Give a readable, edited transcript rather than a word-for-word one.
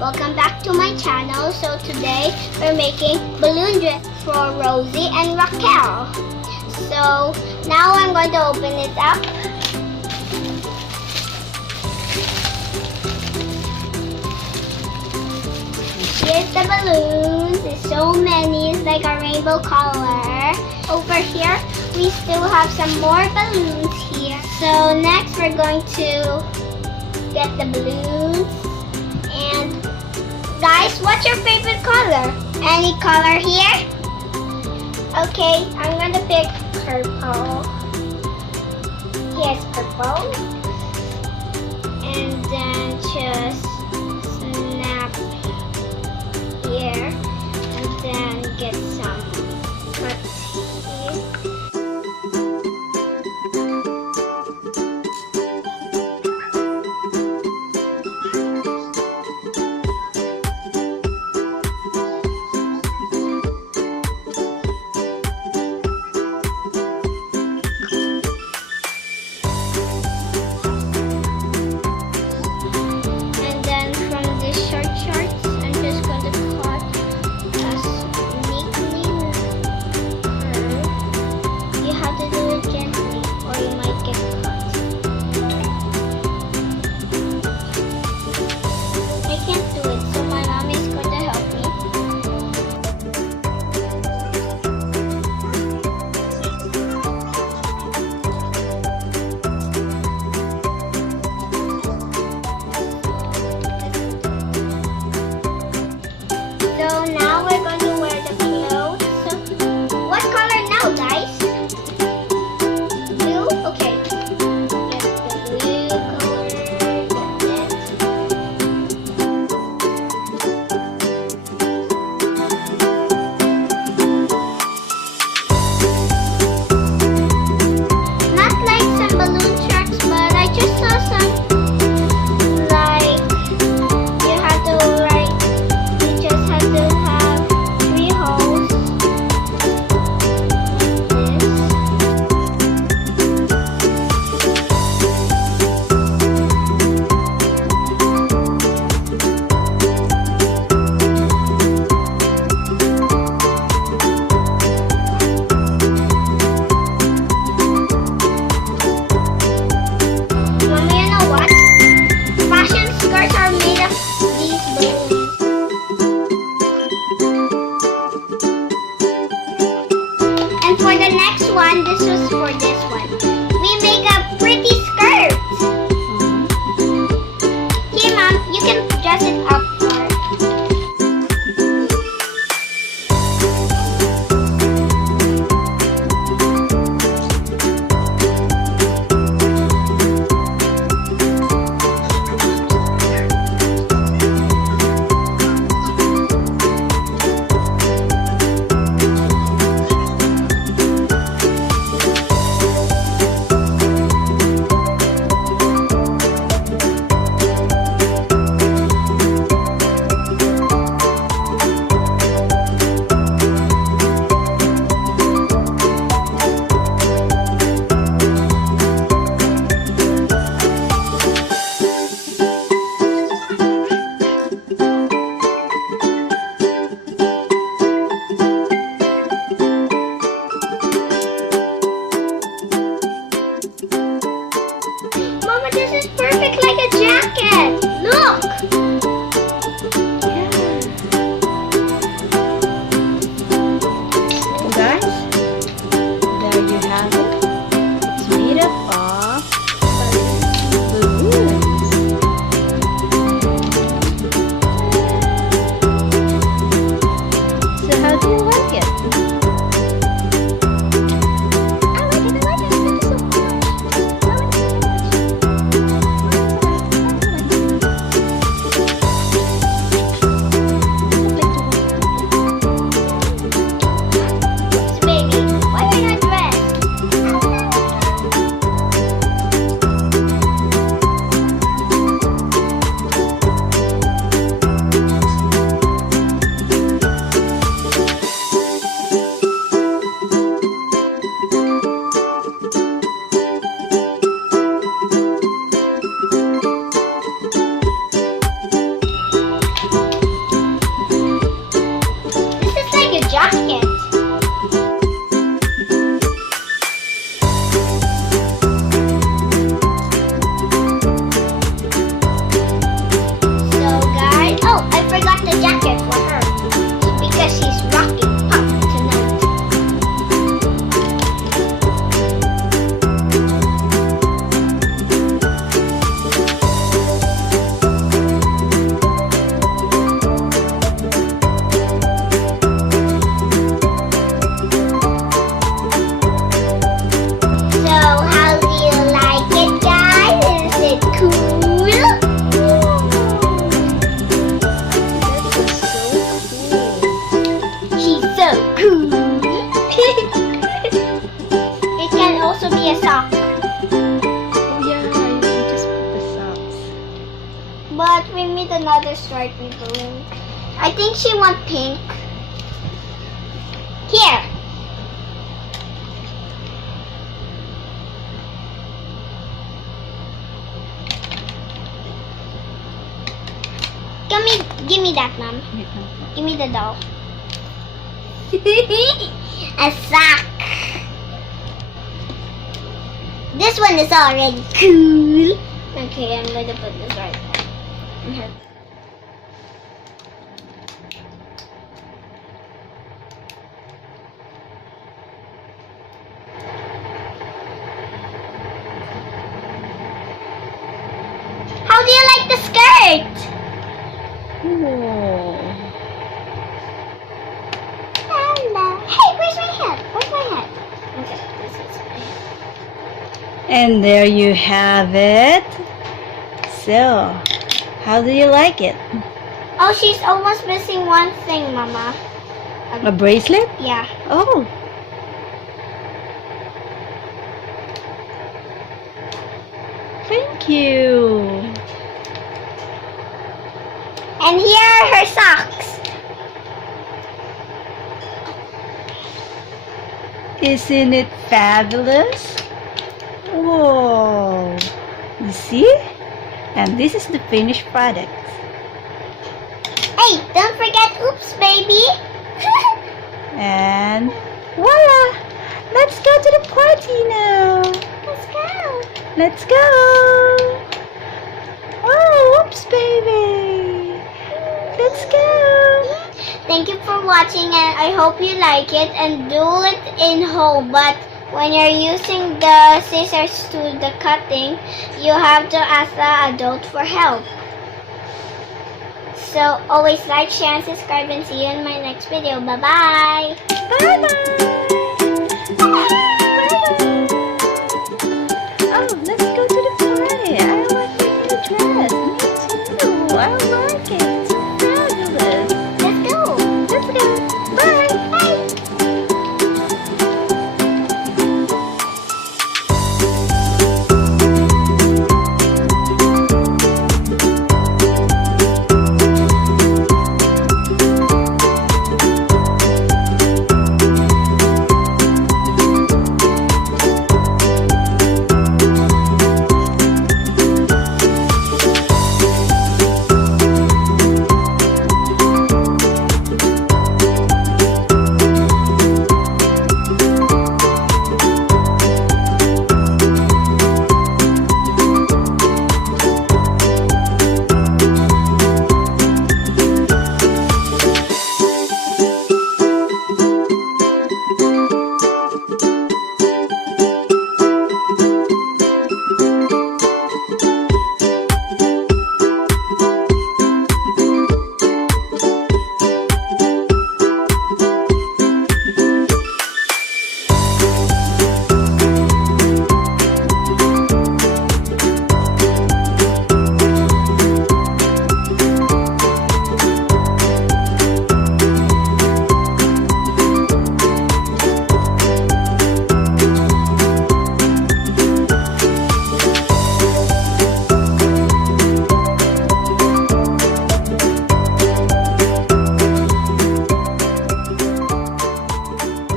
welcome back to my channel. So today we're making balloon dress for Rosie and Raquel. So now I'm going to open it up. Here's the balloons. There's so many. It's like a rainbow color. Over here we still have some more balloons here. So next we're going to get the balloons. And guys, what's your favorite color? Any color here? Okay, I'm gonna pick purple. Here's purple. And then just snap here. And then get some cuts here. This was for this one. We make a pretty skirt. Here, Mom, you can dress it up first. This is perfect like a jacket. Look! Well, guys, there you have it. It's made up of balloons. So how do you like it? also be a sock. Oh yeah, you can just put the socks. But we need another stripy balloon. I think she wants pink. Here. Give me that, Mom. Give me the doll. A sock. This one is already cool. Okay, I'm going to put this right there. How do you like the skirt? Whoa. Hello. Hey, where's my head? Where's my head? Okay, this is my head. And there you have it. So, how do you like it? Oh, she's almost missing one thing, Mama. A bracelet? Yeah. Oh. Thank you. And here are her socks. Isn't it fabulous? Whoa. You see? And this is the finished product. Hey, don't forget oops, baby. And voila! Let's go to the party now. Let's go. Let's go. Oh, whoops, baby. Let's go. Thank you for watching, and I hope you like it, and do it in home. But when you're using the scissors to the cutting, you have to ask the adult for help. So always like, share, and subscribe, and see you in my next video. Bye-bye. Bye-bye.